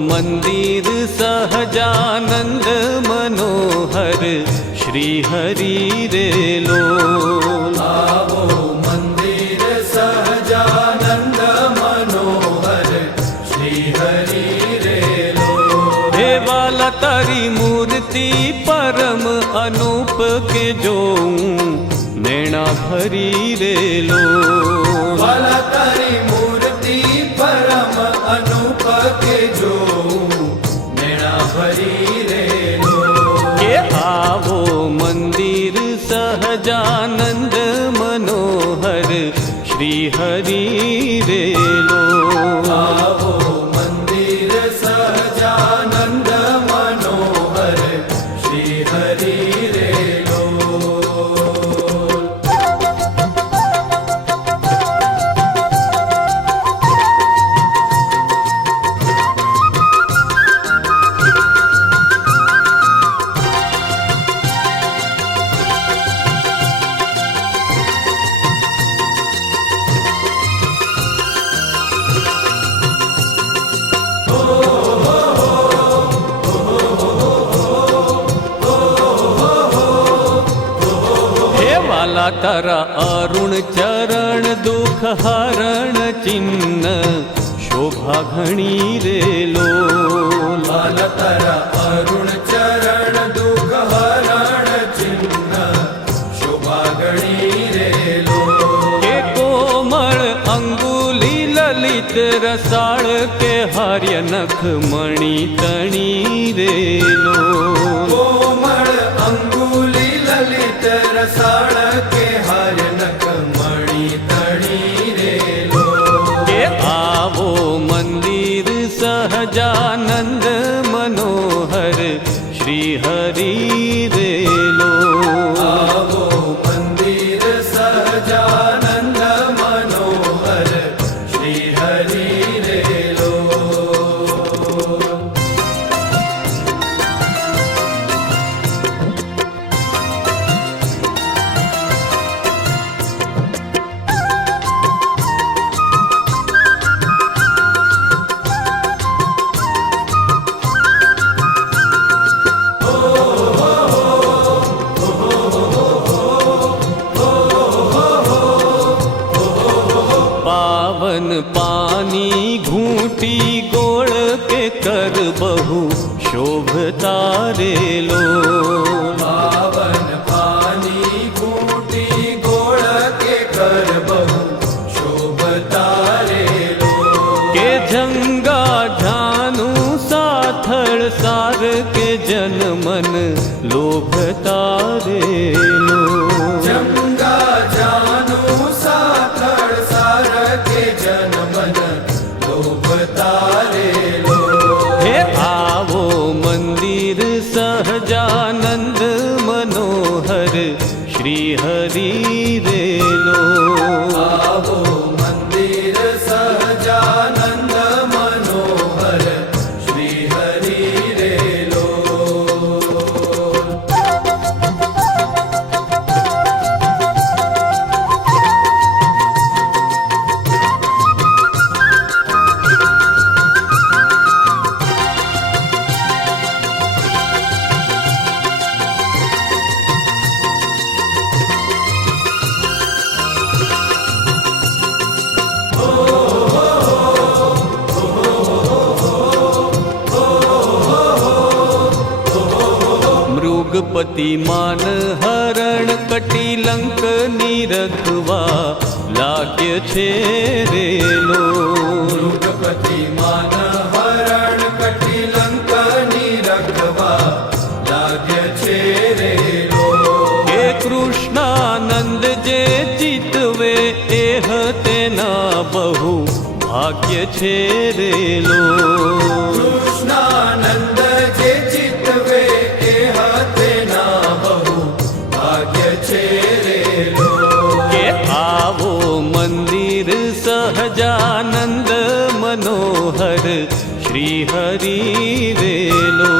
મંદિર સહજાનંદ મનોહર શ્રી હરિ રે લો આવો મંદિર સહજાનંદ મનોહર શ્રી હરિ રે લો હે વાલા તારી મૂર્તિ પરમ અનુપ કે જોઉં મેણા ભરી રે લો વાલા તારી મૂર્તિ શ્રી વાલા તારા અરુણ ચરણ દુઃખ હરણ ચિહ્ન શોભા ઘણી રેલો લો લાલ તારા અરુણ ચરણ દુઃખ હરણ ચિહ્ન શોભા ઘણી રેલો કે કોમળ અંગુલી લલિત રસાળ કે હાર્ય નખ મણી તણી રેલો કોમળ અંગુલી લલિત રસાળ શ્રી હરિ રેલો આવો મંદિર સહજાનંદ મનોહર શ્રી હરિ પાન પાની ઘૂંટી ગોળ કે કર બહુ શોભતા રે લો. પાવન પાની ઘૂંટી ગોળ કે કર બહુ શોભતા રે લો. કે જંગા ઢાનું સાથળ સાર કે જન મન લોભતા રે માન હરણ કટિલંક નિરખવા લાગ્ય છે રેલો મૃગપતિ માન હરણ કટિલંક નિરખવા લાગ્ય છે રેલો હે કૃષ્ણાનંદ જે ચિતવે એહ તેના બહુ ભાગ્ય છે રે સહજાનંદ મનોહર શ્રી હરિ રે લો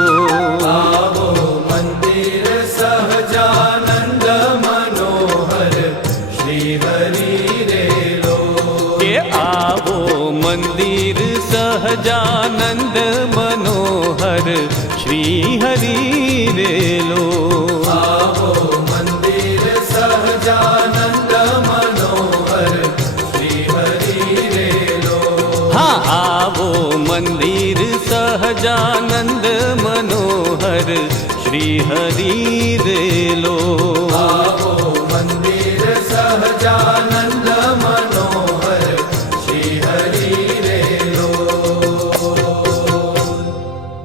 આવો મંદિર સહજાનંદ મનોહર શ્રી હરિ રેલો કે આવો મંદિર સહજાનંદ મનોહર શ્રી હરિ મંદિર સહજાનંદ મનોહર શ્રી હરિ રેલો